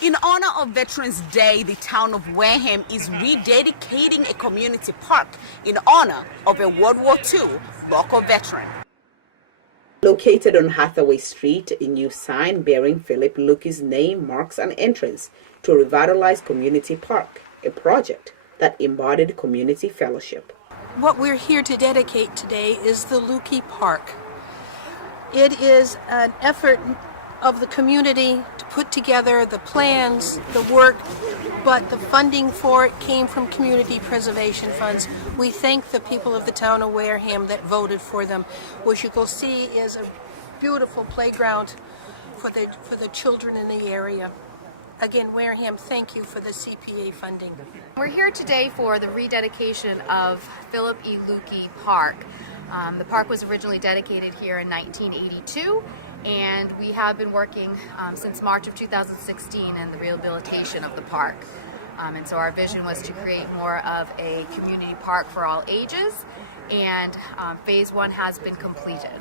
In honor of Veterans Day, the town of Wareham is rededicating a community park in honor of a World War II local veteran. Located on Hathaway Street, a new sign bearing Philip Lukey's name marks an entrance to a revitalized community park, a project that embodied community fellowship. What we're here to dedicate today is the Lukey Park. It is an effort of the community to put together the plans, the work, but the funding for it came from community preservation funds. We thank the people of the town of Wareham that voted for them. What you will see is a beautiful playground for the children in the area. Again, Wareham, thank you for the CPA funding. We're here today for the rededication of Philip E. Lukey Park. The park was originally dedicated here in 1982, and we have been working since March of 2016 in the rehabilitation of the park. And so our vision was to create more of a community park for all ages, and phase one has been completed.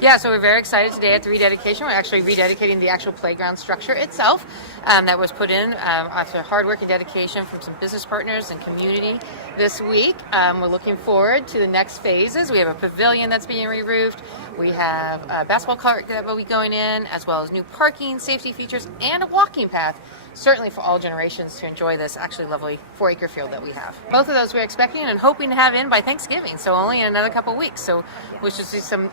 Yeah, so we're very excited today at the rededication. We're actually rededicating the actual playground structure itself that was put in after hard work and dedication from some business partners and community this week. We're looking forward to the next phases. We have a pavilion that's being re-roofed. We have a basketball court that will be going in, as well as new parking, safety features, and a walking path, certainly for all generations to enjoy this actually lovely 4-acre field that we have. Both of those we're expecting and hoping to have in by Thanksgiving, so only in another couple weeks. So we should see some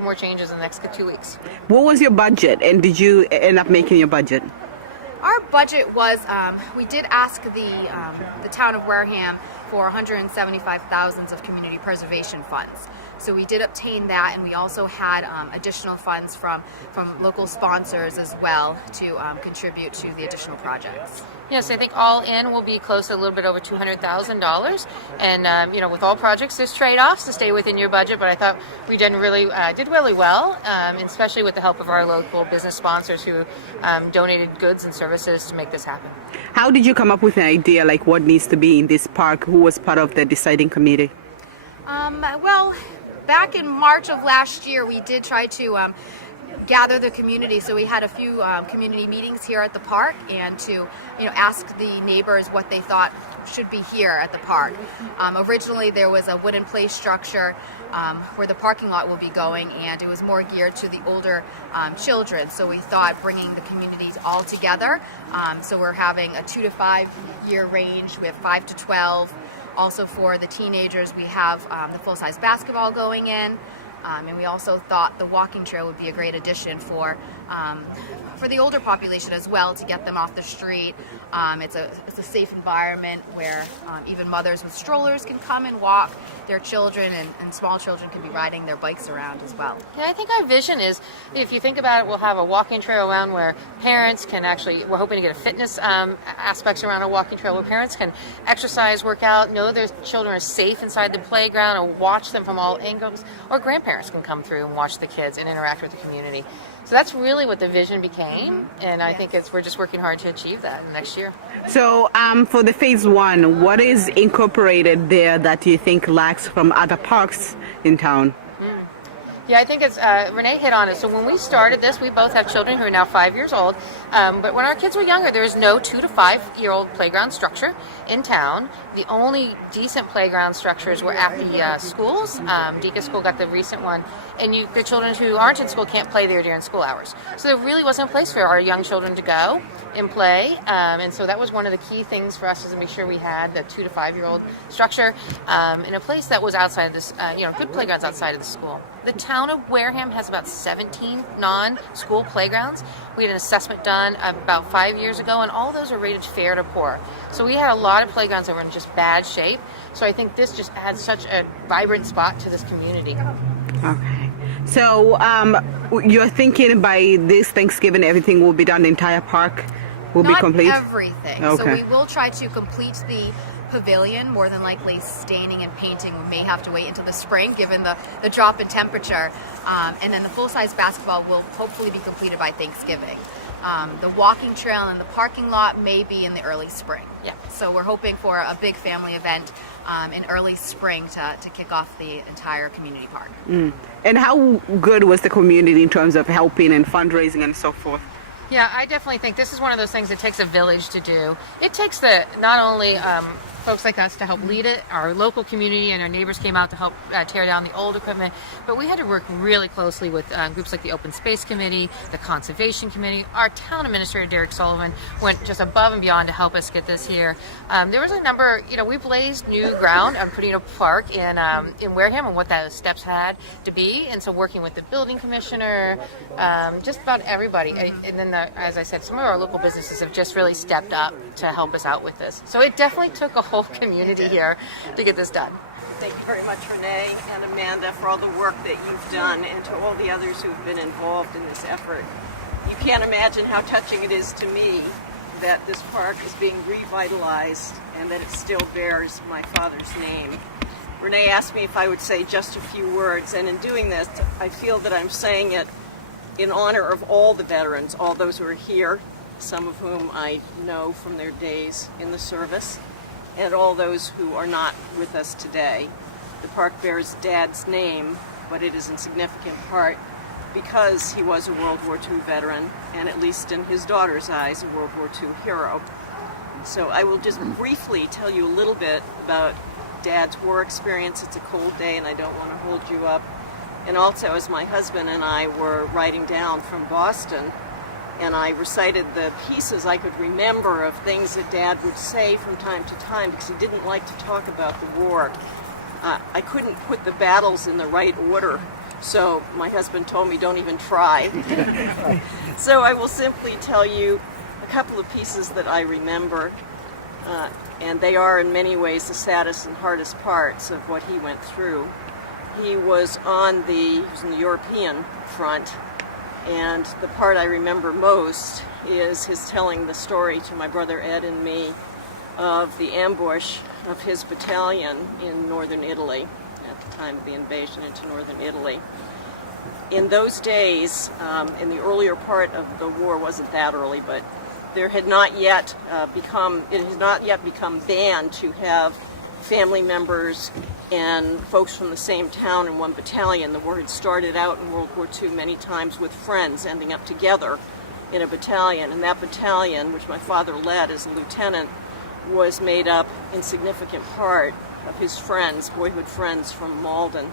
more changes in the next 2 weeks. What was your budget, and did you end up making your budget? Our budget was, we did ask the town of Wareham for $175,000 of community preservation funds. So we did obtain that, and we also had additional funds from local sponsors as well to contribute to the additional projects. Yes, I think all in will be close to a little bit over $200,000. And, with all projects, there's trade-offs to stay within your budget, but I thought we did really well, especially with the help of our local business sponsors who donated goods and services to make this happen. How did you come up with an idea like what needs to be in this park? Who was part of the deciding committee? Well, back in March of last year, we did try to gather the community. So we had a few community meetings here at the park, and to ask the neighbors what they thought should be here at the park. Originally, there was a wooden play structure where the parking lot will be going, and it was more geared to the older children. So we thought bringing the communities all together. So we're having a 2 to 5 year range. We have 5 to 12. Also for the teenagers, we have the full-size basketball going in. And we also thought the walking trail would be a great addition for the older population as well, to get them off the street. It's a safe environment where even mothers with strollers can come and walk their children, and small children can be riding their bikes around as well. Yeah, I think our vision is, if you think about it, we'll have a walking trail around where parents can we're hoping to get a fitness aspects around a walking trail where parents can exercise, work out, know their children are safe inside the playground, or watch them from all angles, or grandparents can come through and watch the kids and interact with the community. So that's really what the vision became, and I think we're just working hard to achieve that next year. So for the phase one, what is incorporated there that you think lacks from other parks in town? Yeah, I think it's Renee hit on it. So when we started this, we both have children who are now 5 years old. But when our kids were younger, there was no 2 to 5 year old playground structure in town. The only decent playground structures were at the schools. Deacon School got the recent one, and the children who aren't in school can't play there during school hours. So there really wasn't a place for our young children to go and play. And so that was one of the key things for us, is to make sure we had the 2 to 5 year old structure in a place that was outside of this, good playgrounds outside of the school. The town of Wareham has about 17 non-school playgrounds. We had an assessment done about 5 years ago, and all those are rated fair to poor. So we had a lot of playgrounds that were in just bad shape. So I think this just adds such a vibrant spot to this community. Okay. So you're thinking by this Thanksgiving everything will be done, the entire park will be complete? Not everything. Okay. So we will try to complete the pavilion. More than likely, staining and painting we may have to wait until the spring, given the drop in temperature. And then the full-size basketball will hopefully be completed by Thanksgiving. The walking trail and the parking lot may be in the early spring. Yeah. So we're hoping for a big family event in early spring to kick off the entire community park. And how good was the community in terms of helping and fundraising and so forth? Yeah, I definitely think this is one of those things that takes a village to do. It takes not only folks like us to help lead it, our local community and our neighbors came out to help tear down the old equipment, but we had to work really closely with groups like the Open Space Committee, the Conservation Committee. Our town administrator, Derek Sullivan, went just above and beyond to help us get this here. There was a number, we blazed new ground on putting a park in Wareham and what those steps had to be, and so working with the building commissioner, just about everybody. And then, as I said, some of our local businesses have just really stepped up to help us out with this. So it definitely took a whole community here to get this done. Thank you very much, Renee and Amanda, for all the work that you've done, and to all the others who have been involved in this effort. You can't imagine how touching it is to me that this park is being revitalized and that it still bears my father's name. Renee asked me if I would say just a few words, and in doing this, I feel that I'm saying it in honor of all the veterans, all those who are here, some of whom I know from their days in the service, and all those who are not with us today. The park bears Dad's name, but it is in significant part because he was a World War II veteran, and at least in his daughter's eyes, a World War II hero. So I will just briefly tell you a little bit about Dad's war experience. It's a cold day and I don't want to hold you up. And also, as my husband and I were riding down from Boston, and I recited the pieces I could remember of things that Dad would say from time to time because he didn't like to talk about the war. I couldn't put the battles in the right order, so my husband told me don't even try. So I will simply tell you a couple of pieces that I remember, and they are in many ways the saddest and hardest parts of what he went through. He was on the European front, and the part I remember most is his telling the story to my brother Ed and me of the ambush of his battalion in northern Italy at the time of the invasion into northern Italy. In those days, in the earlier part of the war, wasn't that early, but it had not yet become banned to have family members and folks from the same town in one battalion. The war had started out in World War II many times with friends ending up together in a battalion, and that battalion, which my father led as a lieutenant, was made up in significant part of his friends, boyhood friends from Malden.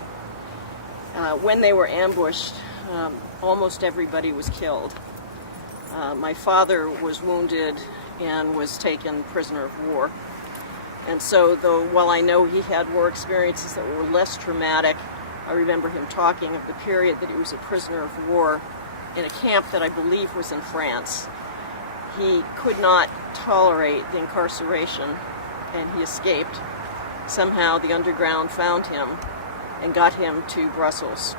When they were ambushed, almost everybody was killed. My father was wounded and was taken prisoner of war. And so, while I know he had war experiences that were less traumatic, I remember him talking of the period that he was a prisoner of war in a camp that I believe was in France. He could not tolerate the incarceration, and he escaped. Somehow the underground found him and got him to Brussels.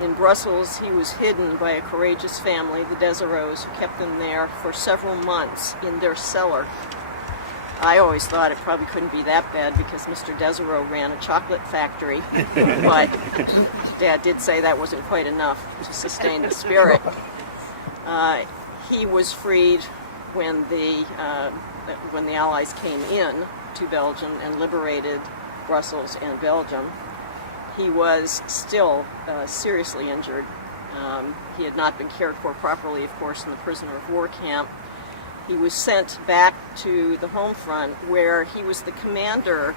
In Brussels, he was hidden by a courageous family, the Desirots, who kept him there for several months in their cellar. I always thought it probably couldn't be that bad because Mr. Desirot ran a chocolate factory, but Dad did say that wasn't quite enough to sustain the spirit. He was freed when the Allies came in to Belgium and liberated Brussels and Belgium. He was still seriously injured. He had not been cared for properly, of course, in the prisoner of war camp. He was sent back to the home front, where he was the commander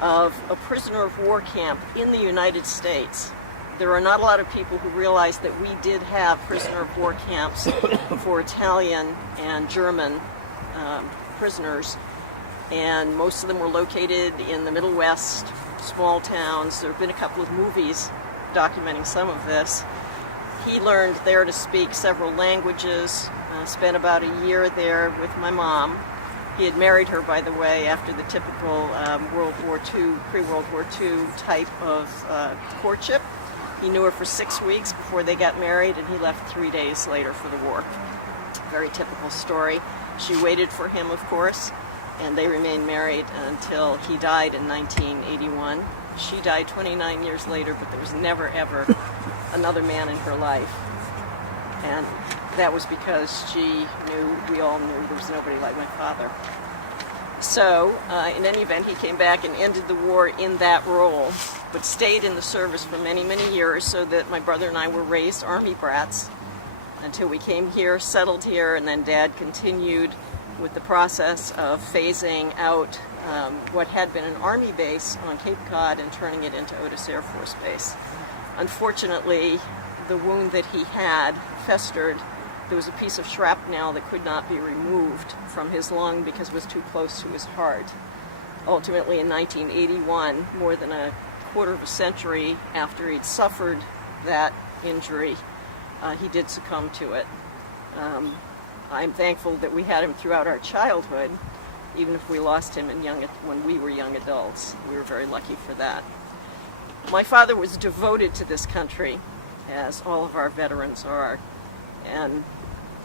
of a prisoner of war camp in the United States. There are not a lot of people who realize that we did have prisoner of war camps for Italian and German prisoners, and most of them were located in the Middle West, small towns. There have been a couple of movies documenting some of this. He learned there to speak several languages, spent about a year there with my mom. He had married her, by the way, after the typical World War II, pre-World War II type of courtship. He knew her for 6 weeks before they got married, and he left 3 days later for the war. Very typical story. She waited for him, of course, and they remained married until he died in 1981. She died 29 years later, but there was never, ever another man in her life. And that was because we all knew there was nobody like my father. So, in any event, he came back and ended the war in that role, but stayed in the service for many, many years, so that my brother and I were raised Army brats. until we came here, settled here, and then Dad continued with the process of phasing out what had been an Army base on Cape Cod and turning it into Otis Air Force Base. Unfortunately, the wound that he had festered. There was a piece of shrapnel that could not be removed from his lung because it was too close to his heart. Ultimately, in 1981, more than a quarter of a century after he'd suffered that injury, he did succumb to it. I'm thankful that we had him throughout our childhood, even if we lost him when we were young adults. We were very lucky for that. My father was devoted to this country, as all of our veterans are, and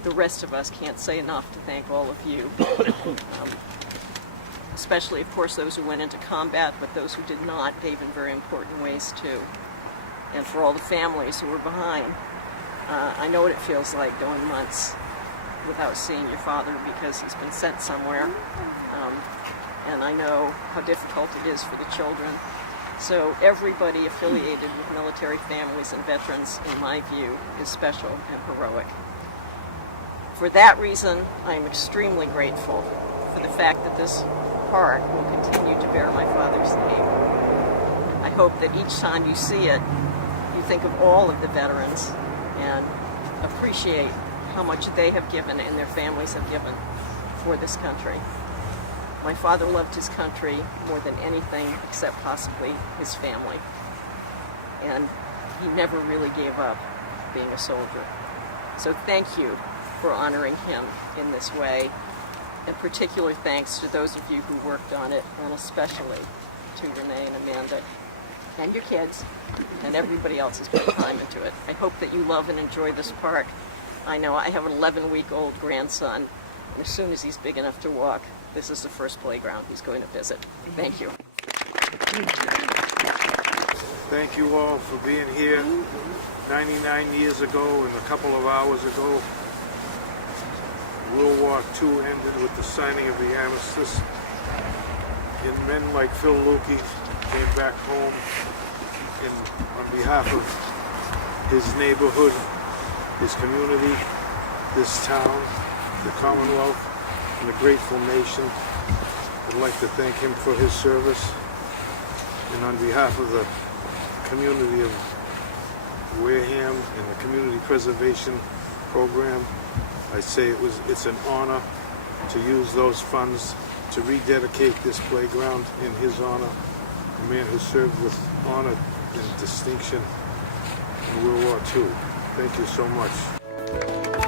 the rest of us can't say enough to thank all of you. Especially, of course, those who went into combat, but those who did not gave in very important ways too. And for all the families who were behind. I know what it feels like going months without seeing your father because he's been sent somewhere. And I know how difficult it is for the children. So everybody affiliated with military families and veterans, in my view, is special and heroic. For that reason, I am extremely grateful for the fact that this park will continue to bear my father's name. I hope that each time you see it, you think of all of the veterans and appreciate how much they have given and their families have given for this country. My father loved his country more than anything except possibly his family. And he never really gave up being a soldier. So thank you for honoring him in this way. And particular thanks to those of you who worked on it, and especially to Renee and Amanda and your kids and everybody else who's put time into it. I hope that you love and enjoy this park. I know I have an 11-week-old grandson, and as soon as he's big enough to walk, this is the first playground he's going to visit. Thank you. Thank you all for being here. 99 years ago and a couple of hours ago, World War II ended with the signing of the armistice, and men like Phil Lukey came back home and on behalf of his neighborhood, his community, this town, the Commonwealth, and the grateful nation. I'd like to thank him for his service, and on behalf of the community of Wareham and the Community Preservation Program, I say it's an honor to use those funds to rededicate this playground in his honor, a man who served with honor and distinction in World War II. Thank you so much.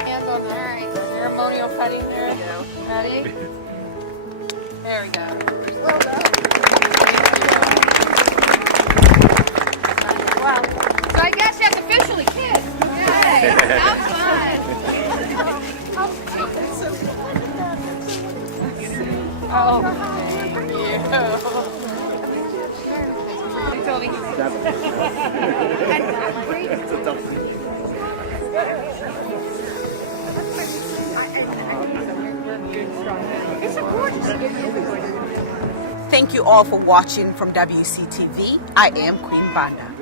Hands on the ceremonial cutting there. Ready? There we go. Well done. Wow. So I guess that's officially kids. Yay. Have fun. Oh, thank Thank you all for watching from WCTV. I am Queen Banda.